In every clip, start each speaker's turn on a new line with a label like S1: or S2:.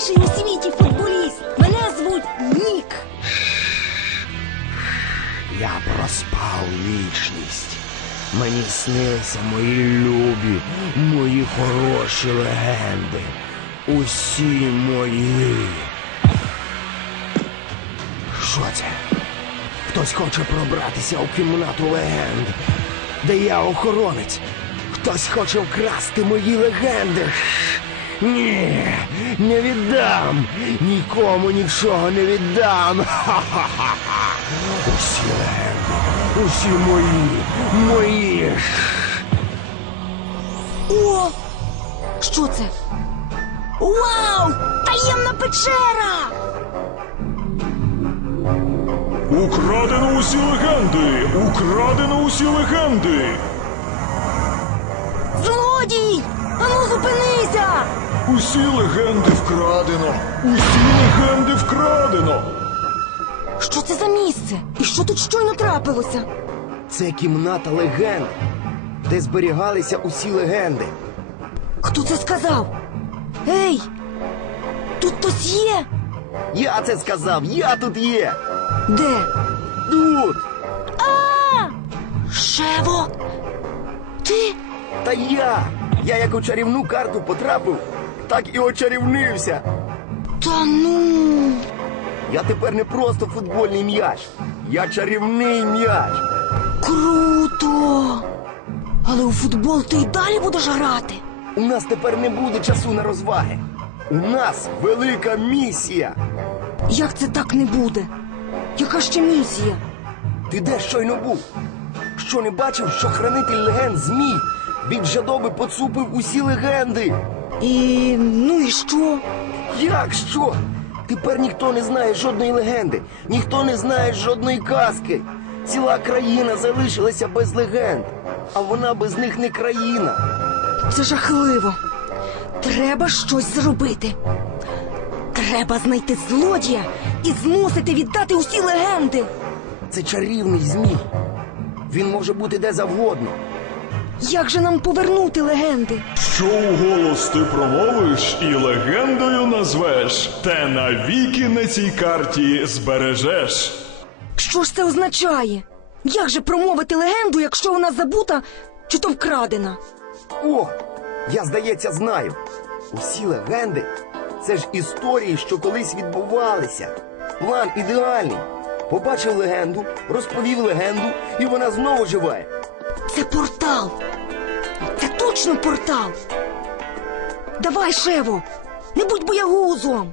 S1: найкращий у світі футболіст. Мене звуть Нік.
S2: Я проспав вічність. Мені снилися мої любі, мої хороші легенди. Усі мої. Що це? Хтось хоче пробратися у кімнату легенд, де я охоронець. Хтось хоче вкрасти мої легенди. Ні, не віддам. Нікому нічого не віддам. Ха-ха-ха. Усі легенди, усі мої.
S1: О! Що це? Вау! Таємна печера!
S3: Украдено усі легенди! Украдено усі легенди!
S1: Злодій! Ану, зупинися!
S3: Усі легенди вкрадено! Усі легенди вкрадено!
S1: Що це за місце? І що тут щойно трапилося?
S2: Це кімната легенд, де зберігалися усі легенди.
S1: Хто це сказав? Ей! Тут хтось є?
S2: Я це сказав, я тут є.
S1: Де?
S2: Тут.
S1: Шево! Ти?
S2: Та я як у чарівну карту потрапив, так і очарівнився.
S1: Та ну!
S2: Я тепер не просто футбольний м'яч, я чарівний м'яч.
S1: Круто! Але у футбол ти й далі будеш грати?
S2: У нас тепер не буде часу на розваги. У нас велика місія.
S1: Як це так не буде? Яка ще місія?
S2: Ти де щойно був? Що не бачив, що хранитель легенд Змій від жадоби поцупив усі легенди?
S1: Ну і що?
S2: Як що? Тепер ніхто не знає жодної легенди, ніхто не знає жодної казки. Ціла країна залишилася без легенд, а вона без них не країна.
S1: Це жахливо. Треба щось зробити. Треба знайти злодія і змусити віддати усі легенди.
S2: Це чарівний змій. Він може бути де завгодно.
S1: Як же нам повернути легенди?
S3: Що уголос ти промовиш і легендою назвеш, те навіки на цій карті збережеш.
S1: Що ж це означає? Як же промовити легенду, якщо вона забута чи то вкрадена?
S2: О, я, здається, знаю. Усі легенди – це ж історії, що колись відбувалися. План ідеальний. Побачив легенду, розповів легенду, і вона знову живе.
S1: Це портал. Це точно портал. Давай, Шево, не будь боягузом.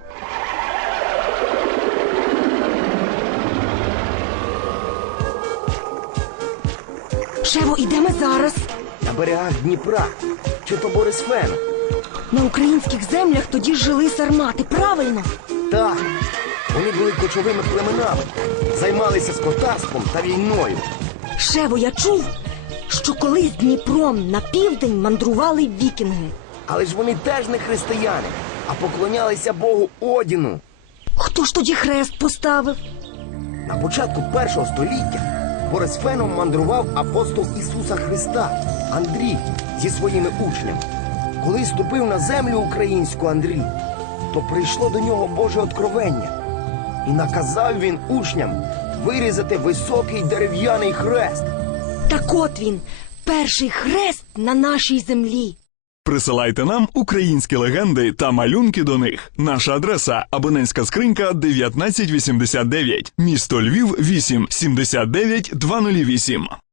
S1: Шево, і де ми зараз?
S2: На берегах Дніпра. Чи то Борисфен?
S1: На українських землях тоді жили сармати, правильно?
S2: Так. Вони були кочовими племенами. Займалися скотарством та війною.
S1: Шево, я чув, що колись Дніпром на південь мандрували вікінги.
S2: Але ж вони теж не християни, а поклонялися Богу Одіну.
S1: Хто ж тоді хрест поставив?
S2: На початку першого століття Борисфеном мандрував апостол Ісуса Христа Андрій зі своїми учнями. Коли ступив на землю українську Андрій, то прийшло до нього Боже откровення. І наказав він учням вирізати високий дерев'яний хрест.
S1: Так от він, перший хрест на нашій землі.
S3: Присилайте нам українські легенди та малюнки до них. Наша адреса – абонентська скринька 1989, місто Львів 8 79 208.